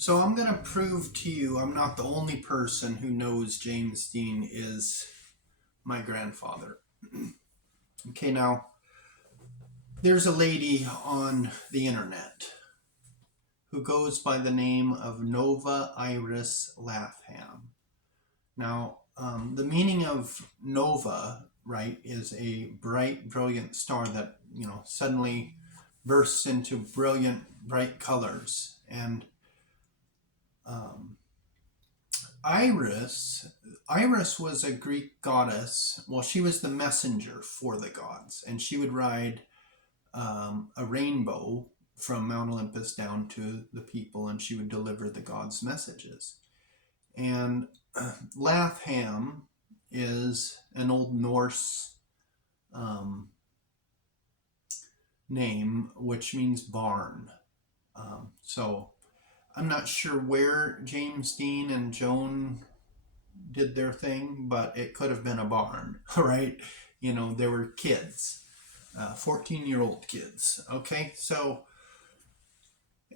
So I'm going to prove to you I'm not the only person who knows James Dean is my grandfather. Okay, now there's a lady on the internet who goes by the name of Nova Iris Latham. Now, the meaning of nova, right, is a bright, brilliant star that, suddenly bursts into brilliant, bright colors. And um, Iris, Iris was a Greek goddess. Well, she was the messenger for the gods, and she would ride a rainbow from Mount Olympus down to the people, and she would deliver the gods' messages. And Latham is an Old Norse um, name, which means barn. So I'm not sure where James Dean and Joan did their thing, but it could have been a barn, right? They were kids, 14-year-old kids. Okay, so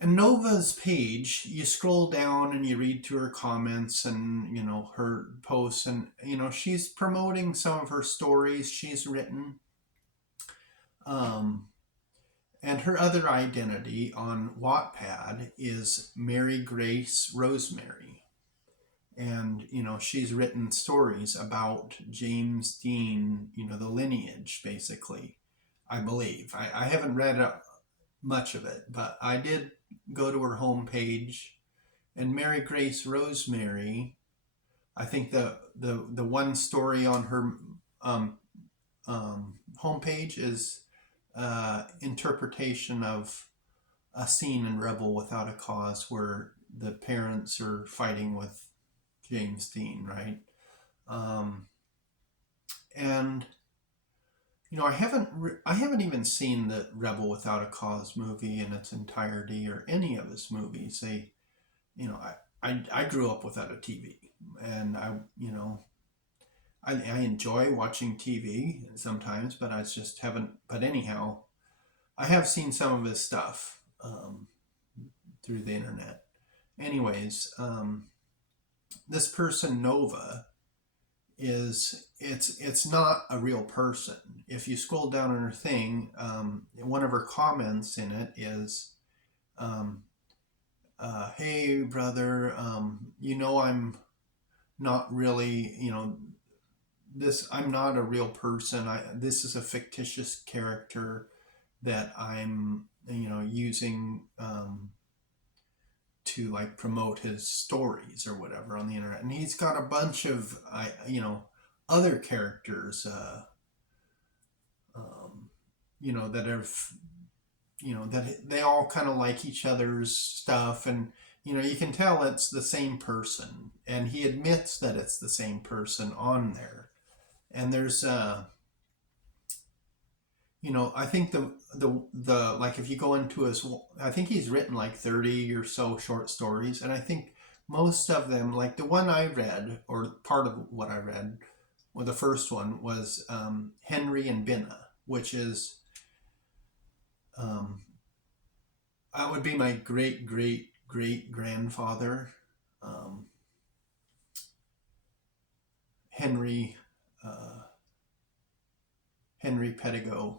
in Nova's page, you scroll down and you read through her comments and, her posts, and, she's promoting some of her stories she's written. Um, and her other identity on Wattpad is Mary Grace Rosemary. And, she's written stories about James Dean, the lineage, basically, I believe. I haven't read much of it, but I did go to her homepage. And Mary Grace Rosemary, I think the one story on her homepage is interpretation of a scene in Rebel Without a Cause where the parents are fighting with James Dean, right? And I haven't even seen the Rebel Without a Cause movie in its entirety or any of his movies. I grew up without a TV, and I enjoy watching TV sometimes, but I just haven't. But anyhow, I have seen some of his stuff through the internet. Anyways, this person Nova it's not a real person. If you scroll down on her thing, one of her comments in it is, "Hey brother, I'm not really, this. I'm not a real person. This is a fictitious character that I'm, using." To like promote his stories or whatever on the internet, and he's got a bunch of other characters that have that they all kind of like each other's stuff, and you can tell it's the same person, and he admits that it's the same person on there. And there's I think the like if you go into his, I think he's written like 30 or so short stories, and I think most of them, like the one I read, or part of what I read, well, the first one was Henry and Binna, which is that would be my great great great grandfather, Henry Henry Pedigo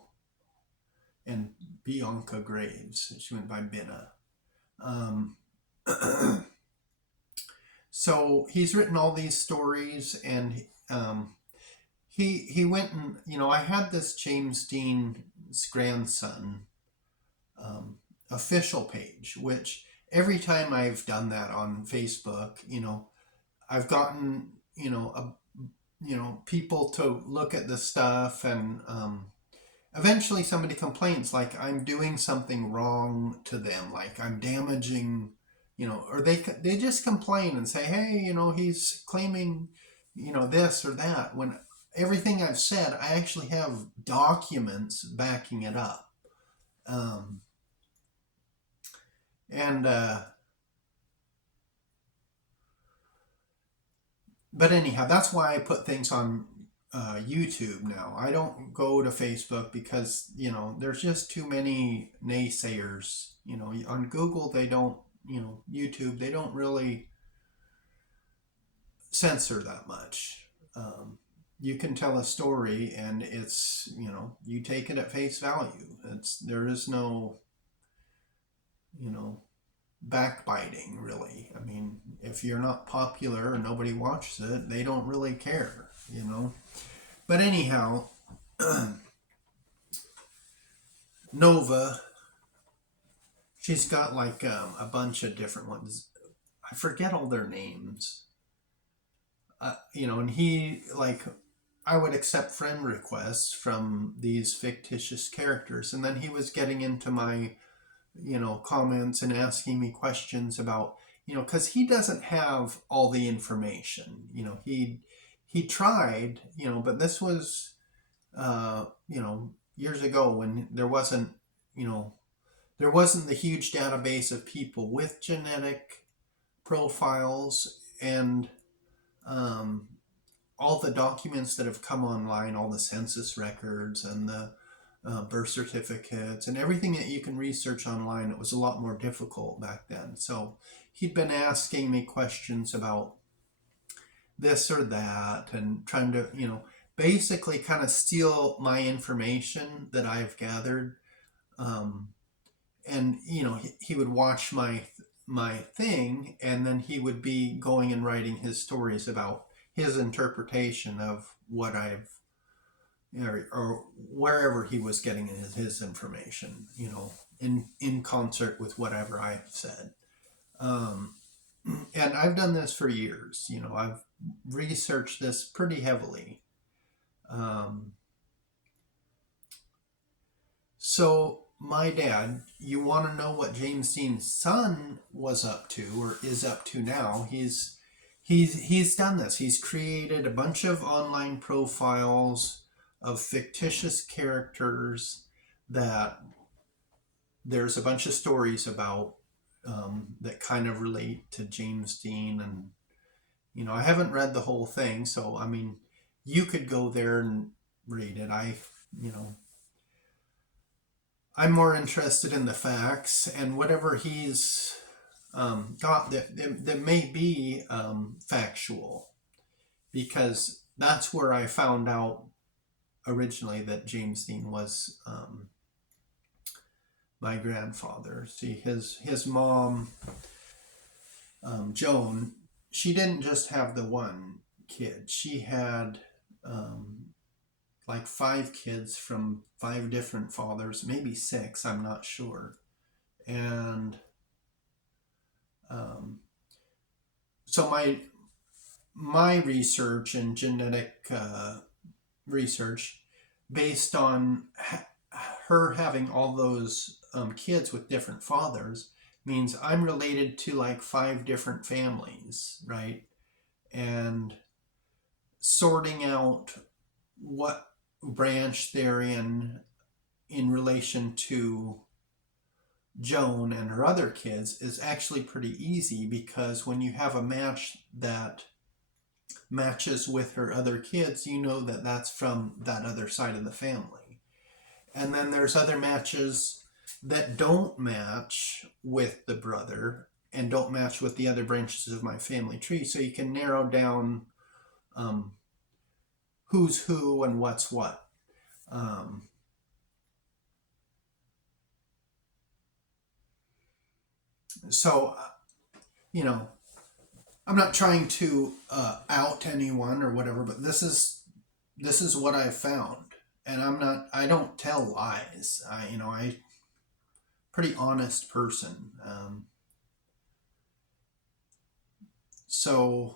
and Bianca Graves. She went by Binna. Um, so he's written all these stories, and he went and I had this James Dean's grandson official page, which every time I've done that on Facebook, I've gotten people to look at the stuff, and eventually somebody complains like I'm doing something wrong to them, like I'm damaging, or they just complain and say, hey, he's claiming, this or that, when everything I've said, I actually have documents backing it up. And but anyhow, that's why I put things on YouTube now. I don't go to Facebook because there's just too many naysayers. On Google they don't YouTube, they don't really censor that much. You can tell a story, and it's, you take it at face value. There is no, you know backbiting, really. I mean, if you're not popular or nobody watches it, they don't really care. But anyhow, Nova, she's got like a bunch of different ones. I forget all their names. And he, like, I would accept friend requests from these fictitious characters, and then he was getting into my comments and asking me questions about, because he doesn't have all the information. He tried, but this was, years ago, when there wasn't the huge database of people with genetic profiles, and um, all the documents that have come online, all the census records and the birth certificates and everything that you can research online. It was a lot more difficult back then. So he'd been asking me questions about this or that, and trying to, basically kind of steal my information that I've gathered. And he would watch my thing, and then he would be going and writing his stories about his interpretation of what I've, or wherever he was getting his information, in concert with whatever I've said. And I've done this for years. I've researched this pretty heavily. So my dad, you want to know what James Dean's son was up to, or is up to now? He's done this. He's created a bunch of online profiles of fictitious characters that there's a bunch of stories about, that kind of relate to James Dean. And I haven't read the whole thing, so I mean, you could go there and read it. I'm more interested in the facts, and whatever he's got that may be factual, because that's where I found out originally that James Dean was my grandfather. See, his mom, Joan, she didn't just have the one kid. She had like 5 kids from 5 different fathers, maybe 6, I'm not sure. And so my research and genetic research, based on her having all those kids with different fathers, means I'm related to like 5 different families, right? And sorting out what branch they're in relation to Joan and her other kids is actually pretty easy, because when you have a match that matches with her other kids, you know that that's from that other side of the family. And then there's other matches that don't match with the brother and don't match with the other branches of my family tree, so you can narrow down who's who and what's what. So, I'm not trying to out anyone or whatever, but this is what I've found, and I don't tell lies. I pretty honest person. So,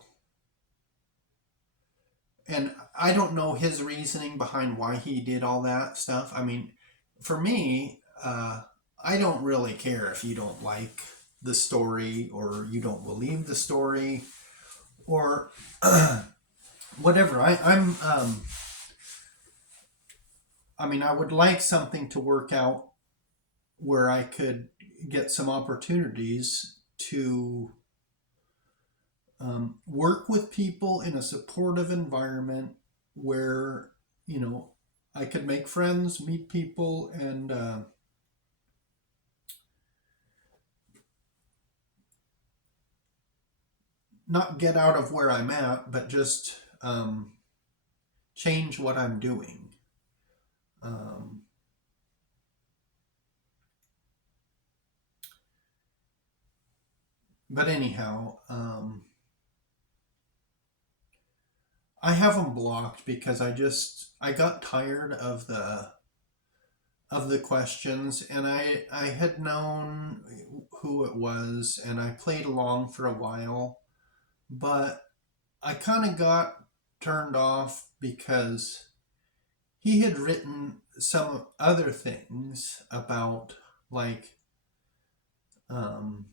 and I don't know his reasoning behind why he did all that stuff. I mean, for me, I don't really care if you don't like the story, or you don't believe the story, or whatever. I mean, I would like something to work out where I could get some opportunities to work with people in a supportive environment where, I could make friends, meet people, and not get out of where I'm at, but just change what I'm doing. Um, but anyhow, I have them blocked because I got tired of the questions, and I had known who it was, and I played along for a while, but I kind of got turned off because he had written some other things about, like, um,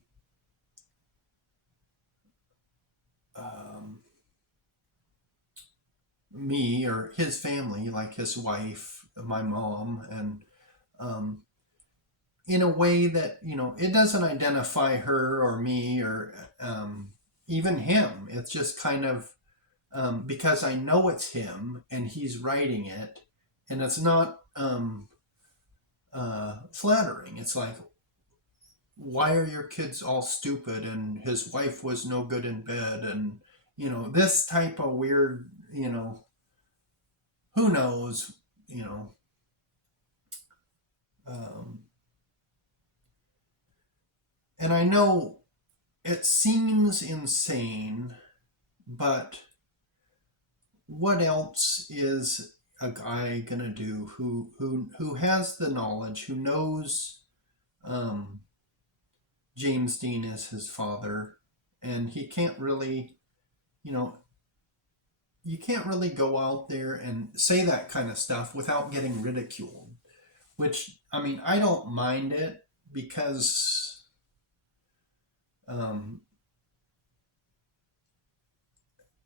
um, me or his family, like his wife, my mom, and um, in a way that, it doesn't identify her or me or even him. It's just kind of because I know it's him and he's writing it, and it's not flattering. It's like, why are your kids all stupid? And his wife was no good in bed, and this type of weird, who knows, you know. Um, and I know it seems insane, but what else is a guy gonna do who has the knowledge, who knows um, James Dean is his father, and he can't really, you know, you can't really go out there and say that kind of stuff without getting ridiculed. Which, I mean, I don't mind it because um,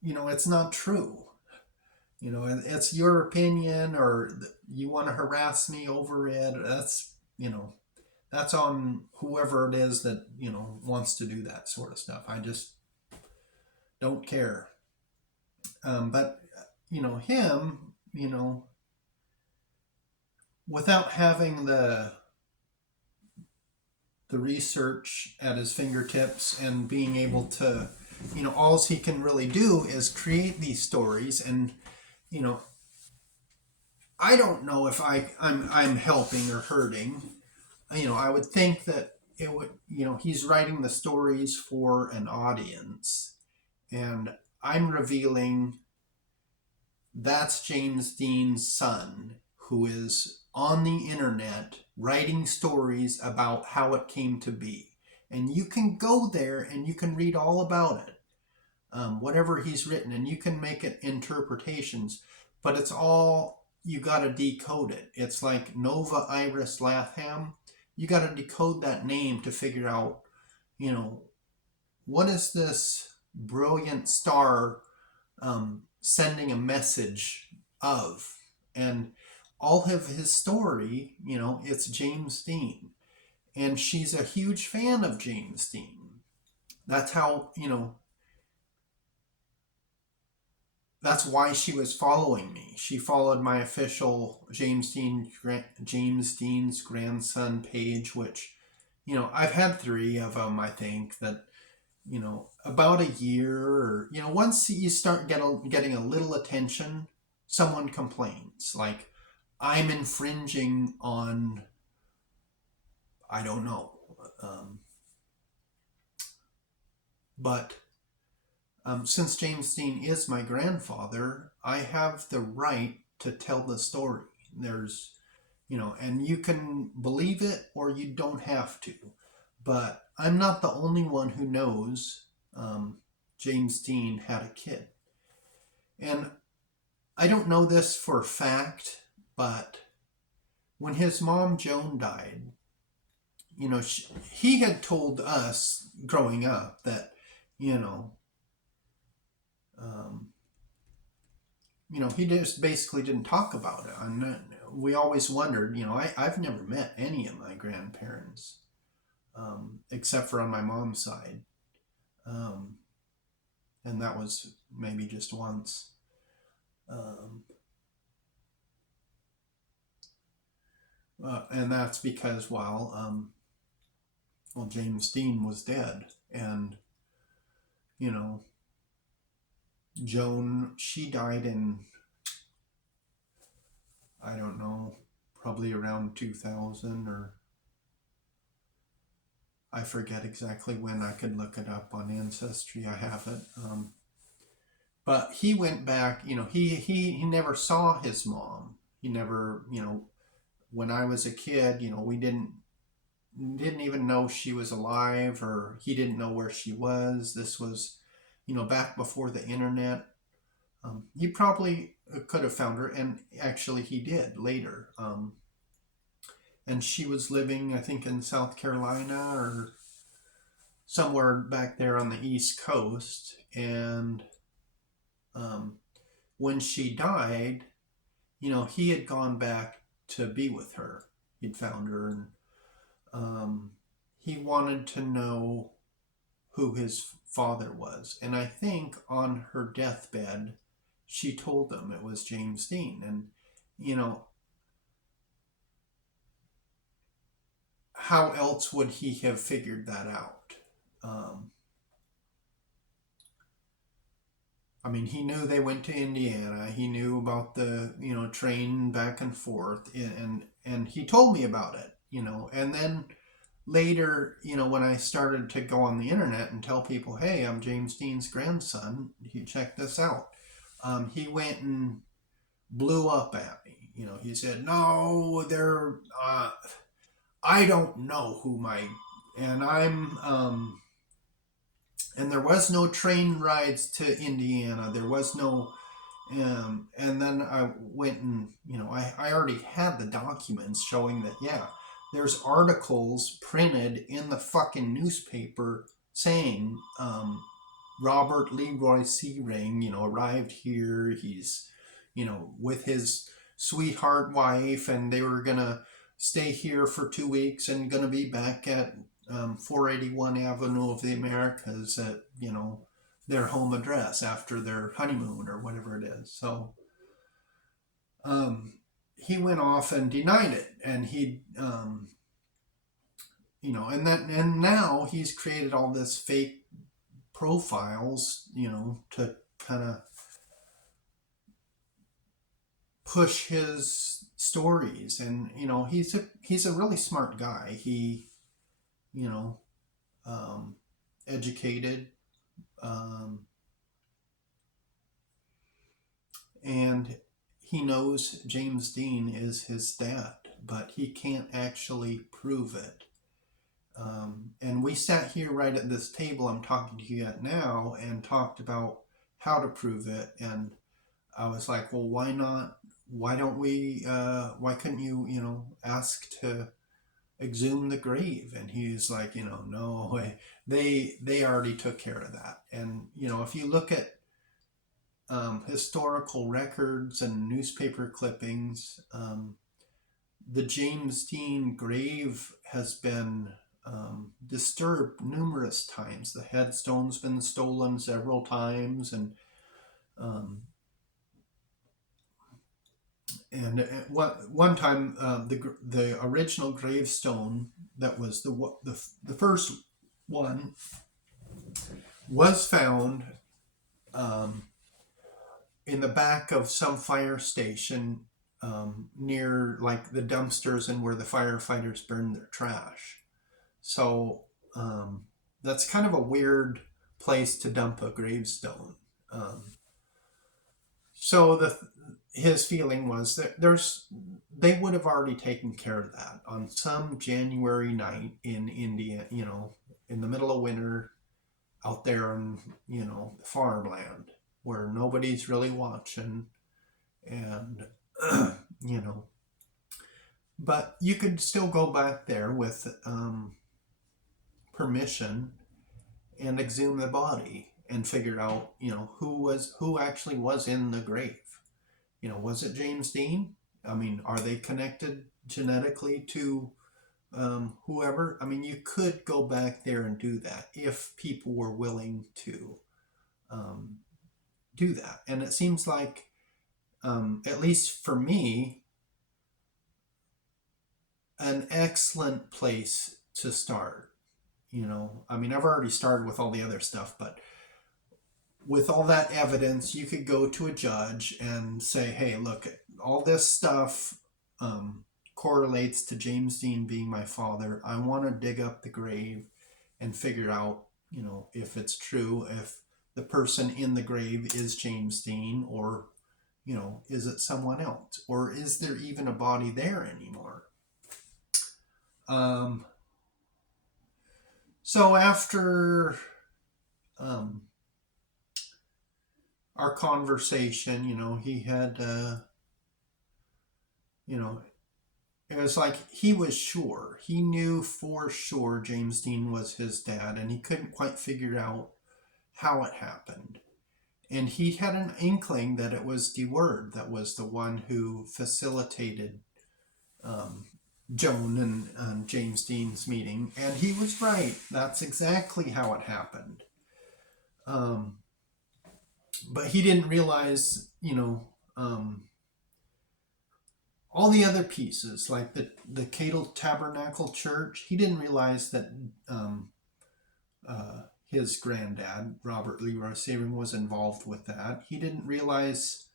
it's not true. It's your opinion, or you want to harass me over it. That's on whoever it is that wants to do that sort of stuff. I just don't care. But him, without having the research at his fingertips and being able to, all he can really do is create these stories. And you know I don't know if I'm helping or hurting. I would think that it would, he's writing the stories for an audience, and I'm revealing that's James Dean's son, who is on the internet writing stories about how it came to be. And you can go there and you can read all about it, whatever he's written, and you can make it interpretations, but it's all, you got to decode it. It's like Nova Iris Latham. You got to decode that name to figure out, you know, what is this brilliant star sending a message of? And all of his story, it's James Dean. And she's a huge fan of James Dean. That's how, that's why she was following me. She followed my official James Dean's grandson page, which, I've had 3 of them, I think, that, about a year, or, once you start getting a little attention, someone complains. Like, I'm infringing on, I don't know. But since James Dean is my grandfather, I have the right to tell the story. There's, and you can believe it or you don't have to. But I'm not the only one who knows James Dean had a kid. And I don't know this for a fact, but when his mom, Joan, died, he had told us growing up that, you know, um, he just basically didn't talk about it. And we always wondered, I've never met any of my grandparents, except for on my mom's side. Um, and that was maybe just once. Um, and that's because, well, James Dean was dead. And, you know, Joan, she died in, I don't know, probably around 2000, or I forget exactly when. I could look it up on Ancestry. I have it. But he went back, he never saw his mom. He never, when I was a kid, we didn't even know she was alive, or he didn't know where she was. This was, back before the internet. He probably could have found her, and actually he did later. And she was living, I think, in South Carolina or somewhere back there on the East Coast. And um, when she died, he had gone back to be with her. He'd found her, and he wanted to know who his father was. And I think on her deathbed, she told him it was James Dean. And, how else would he have figured that out? Um, I mean, he knew they went to Indiana. He knew about the, train back and forth, and he told me about it, And then later, when I started to go on the internet and tell people, "Hey, I'm James Dean's grandson. You check this out." He went and blew up at me. He said, "No, they're. I don't know who my and I'm." And there was no train rides to Indiana. There was no. And then I went and, I already had the documents showing that, yeah, there's articles printed in the fucking newspaper saying Robert Leroy Searing, arrived here. He's, with his sweetheart wife, and they were going to stay here for 2 weeks and going to be back at 481 Avenue of the Americas at, their home address after their honeymoon or whatever it is. So he went off and denied it, and and now he's created all this fake profiles, to kind of push his stories. And he's a really smart guy. He educated, and he knows James Dean is his dad, but he can't actually prove it. And we sat here right at this table I'm talking to you at now and talked about how to prove it. And I was like, well, why not? Why don't we? Why couldn't you, ask to exhume the grave? And he's like, no way. They already took care of that. And if you look at historical records and newspaper clippings, the James Dean grave has been disturbed numerous times. The headstone's been stolen several times, and one time, the original gravestone that was the first one was found in the back of some fire station, near like the dumpsters and where the firefighters burn their trash. So that's kind of a weird place to dump a gravestone. So his feeling was that they would have already taken care of that on some January night in India, in the middle of winter, out there in farmland where nobody's really watching, and but you could still go back there with permission and exhume the body and figure out who actually was in the grave. Was it James Dean? I mean, are they connected genetically to whoever? I mean, you could go back there and do that if people were willing to do that. And it seems like, at least for me, an excellent place to start. I mean, I've already started with all the other stuff, but with all that evidence, you could go to a judge and say, hey, look, all this stuff correlates to James Dean being my father. I want to dig up the grave and figure out, if it's true, if the person in the grave is James Dean, or, is it someone else? Or is there even a body there anymore? Um, so after um, our conversation, he had, you know, it was like he was sure. He knew for sure James Dean was his dad, and he couldn't quite figure out how it happened. And he had an inkling that it was DeWord that was the one who facilitated um, Joan and James Dean's meeting. And he was right. That's exactly how it happened. Um, but he didn't realize, all the other pieces, like the Cadle Tabernacle Church, he didn't realize that um, his granddad, Robert Leroy Sabin, was involved with that. He didn't realize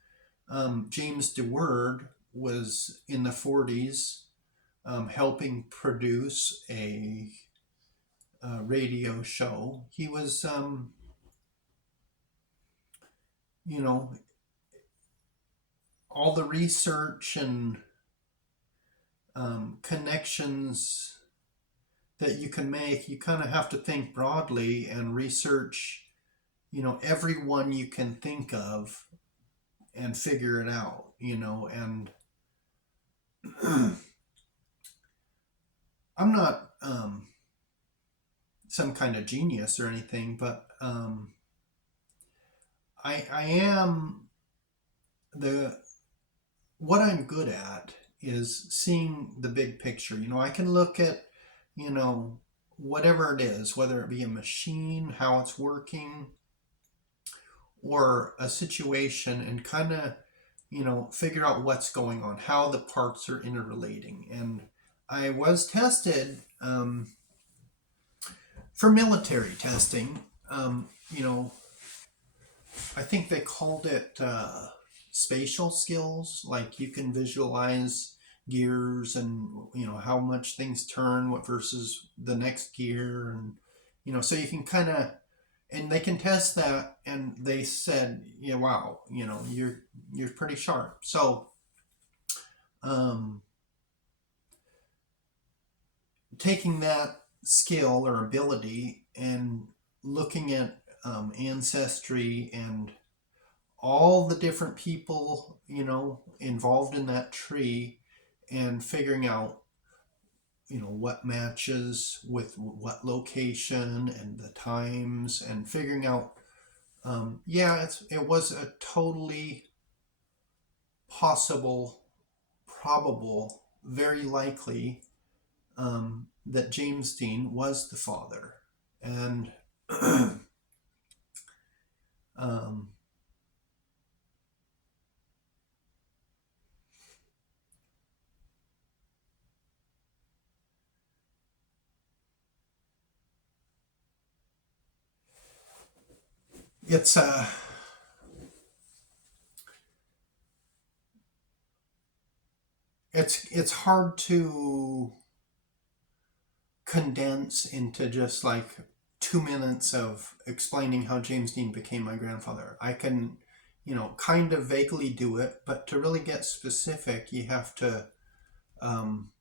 James DeWord was in the 40s helping produce a radio show. He was, you know, all the research and connections that you can make, you kind of have to think broadly and research, everyone you can think of and figure it out, and I'm not some kind of genius or anything, but I am the what I'm good at is seeing the big picture. I can look at, whatever it is, whether it be a machine, how it's working, or a situation, and kind of, figure out what's going on, how the parts are interrelating. And I was tested for military testing. I think they called it spatial skills. Like you can visualize gears and how much things turn, what versus the next gear, and so you can kind of, and they can test that. And they said, yeah, wow, you're pretty sharp. So taking that skill or ability and looking at ancestry and all the different people, involved in that tree, and figuring out, what matches with what location and the times, and figuring out, it was a totally possible, probable, very likely that James Dean was the father. And um, it's it's hard to condense into just like 2 minutes of explaining how James Dean became my grandfather. I can, kind of vaguely do it, but to really get specific, you have to, um,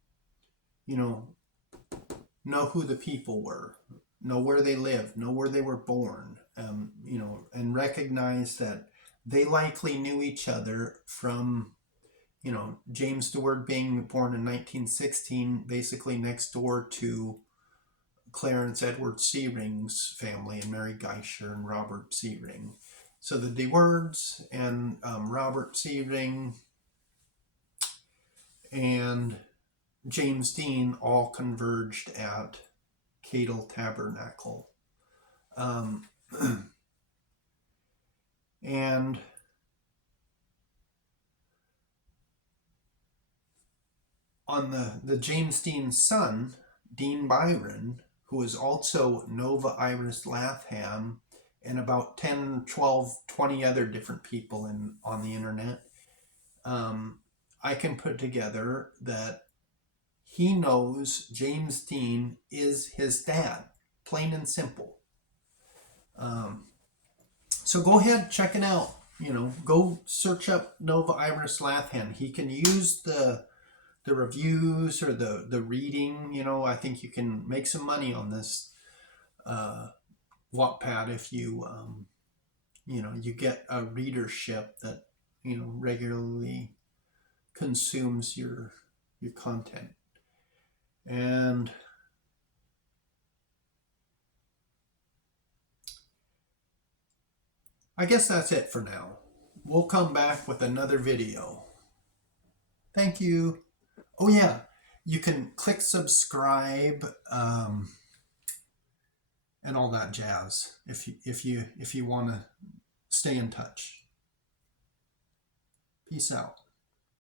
you know who the people were, know where they lived, know where they were born, and recognize that they likely knew each other from, James DeWord being born in 1916, basically next door to Clarence Edward Searing's family, and Mary Geisher and Robert Searing. So the DeWords and Robert Searing and James Dean all converged at Cadle Tabernacle. And on the James Dean's son, Dean Byron, who is also Nova Iris Latham and about 10, 12, 20 other different people on the internet, I can put together that he knows James Dean is his dad, plain and simple. So go ahead, check it out. Go search up Nova Iris Lathan. He can use the reviews or the reading. I think you can make some money on this Wattpad if you you get a readership that regularly consumes your content. And I guess that's it for now. We'll come back with another video. Thank you. Oh yeah, you can click subscribe and all that jazz if you want to stay in touch. Peace out.